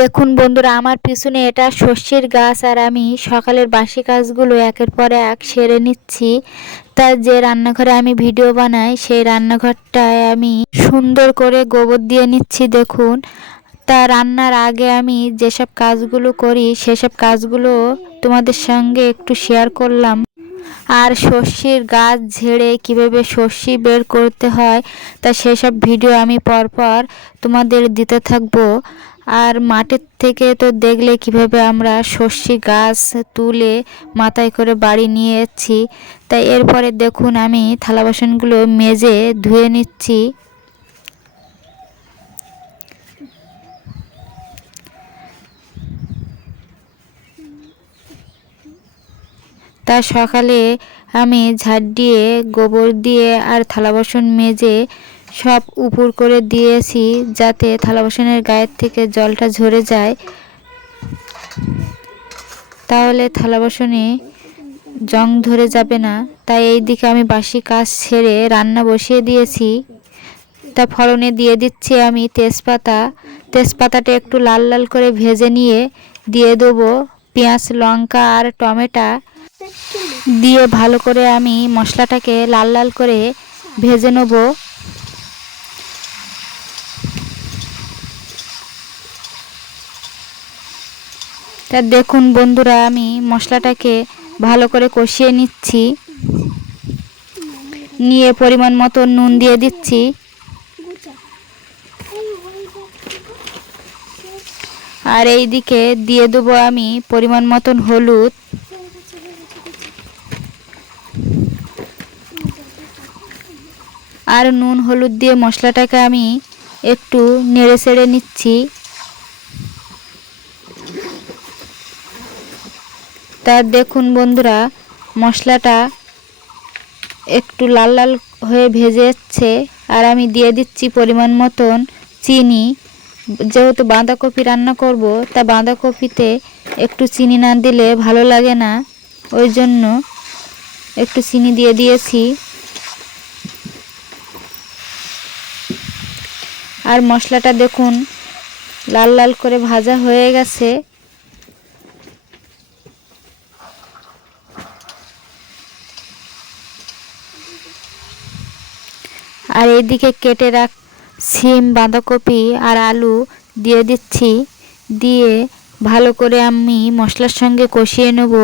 দেখুন বন্ধুরা, আমার পিছনে এটা শস্যের গাছ আর আমি সকালের বাসি কাজগুলো একের পর এক সেরে নিচ্ছি। তার যে রান্নাঘরে আমি ভিডিও বানাই, সেই রান্নাঘরটায় আমি সুন্দর করে গোবর দিয়ে নিচ্ছি, দেখুন। তা রান্নার আগে আমি যেসব কাজগুলো করি, সেসব কাজগুলো তোমাদের সঙ্গে একটু শেয়ার করলাম। আর সর্ষের গাছ ঝেড়ে কীভাবে সর্ষে বের করতে হয়, তা সেসব ভিডিও আমি পরপর তোমাদের দিতে থাকব। আর মাঠের থেকে তো দেখলে কীভাবে আমরা সর্ষে গাছ তুলে মাথায় করে বাড়ি নিয়ে যাচ্ছি তাই এরপরে দেখুন আমি থালা বাসনগুলো মেজে ধুয়ে নিচ্ছি। তা সকালে আমি ঝাড় দিয়ে গোবর দিয়ে আর থালা বাসন মেজে সব উপর করে দিয়েছি যাতে থালা বাসনের গায়ের থেকে জলটা ঝরে যায়। তাহলে থালা বাসনে জং ধরে যাবে না। তাই এই দিকে আমি বাসি কাজ ছেড়ে রান্না বসিয়ে দিয়েছি। তা ফলনে দিয়ে দিচ্ছি আমি তেজপাতা। তেজপাতাটা একটু লাল লাল করে ভেজে নিয়ে দিয়ে দেবো পেঁয়াজ, লঙ্কা আর টমেটো। দিয়ে ভালো করে আমি মশলাটাকে লাল লাল করে ভেজে নেব। তা দেখুন বন্ধুরা, আমি মশলাটাকে ভালো করে কষিয়ে নিচ্ছি। নিয়ে পরিমাণ মতো নুন দিয়ে দিচ্ছি। আর এই দিকে দিয়ে দেবো আমি পরিমাণ মতন হলুদ। আর নুন হলুদ দিয়ে মশলাটাকে আমি একটু নেড়ে সেড়ে নিচ্ছি। তা দেখুন বন্ধুরা, মশলাটা একটু লাল লাল হয়ে ভেজে যাচ্ছে আর আমি দিয়ে দিচ্ছি পরিমাণ মতন চিনি। যেহেতু বাঁধাকপি রান্না করব, তা বাঁধাকপিতে একটু চিনি না দিলে ভালো লাগে না। ওই জন্য একটু চিনি দিয়ে দিয়েছি। আর মশলাটা দেখুন, লাল লাল করে ভাজা হয়ে গেছে। আর এইদিকে কেটে রাখ, সিম, বাঁধাকপি আর আলু দিয়ে দিচ্ছি, দিয়ে ভালো করে আমি মশলার সঙ্গে কষিয়ে নেব।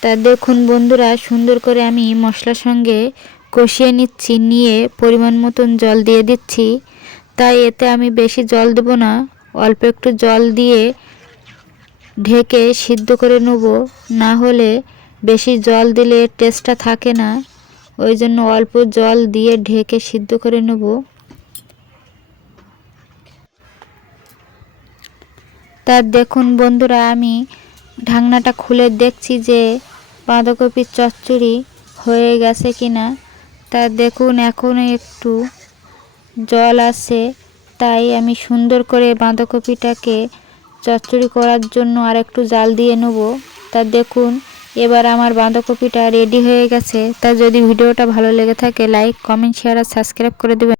তা দেখুন বন্ধুরা, সুন্দর করে আমি মশলার সঙ্গে কষিয়ে নিচ্ছি, নিয়ে পরিমাণ মতন জল দিয়ে দিচ্ছি। তাই এতে আমি বেশি জল দেব না। অল্প একটু জল দিয়ে ঢেকে সিদ্ধ করে নেব। না হলে বেশি জল দিলে টেস্টটা থাকে না। ওই জন্য অল্প জল দিয়ে ঢেকে সিদ্ধ করে নেব। তা দেখুন বন্ধুরা, আমি ঢাকনাটা খুলে দেখছি যে বাঁধাকপির চচ্চড়ি হয়ে গেছে কিনা। তা দেখুন এখন একটু জল আছে তাই আমি সুন্দর করে বাঁধাকপিটাকে চচ্চড়ি করার জন্য আর একটু জাল দিয়ে নেব। তা দেখুন, এবার আমার বাঁধাকপিটা রেডি হয়ে গেছে। তা যদি ভিডিওটা ভালো লেগে থাকে লাইক কমেন্ট শেয়ার আর সাবস্ক্রাইব করে দেবেন।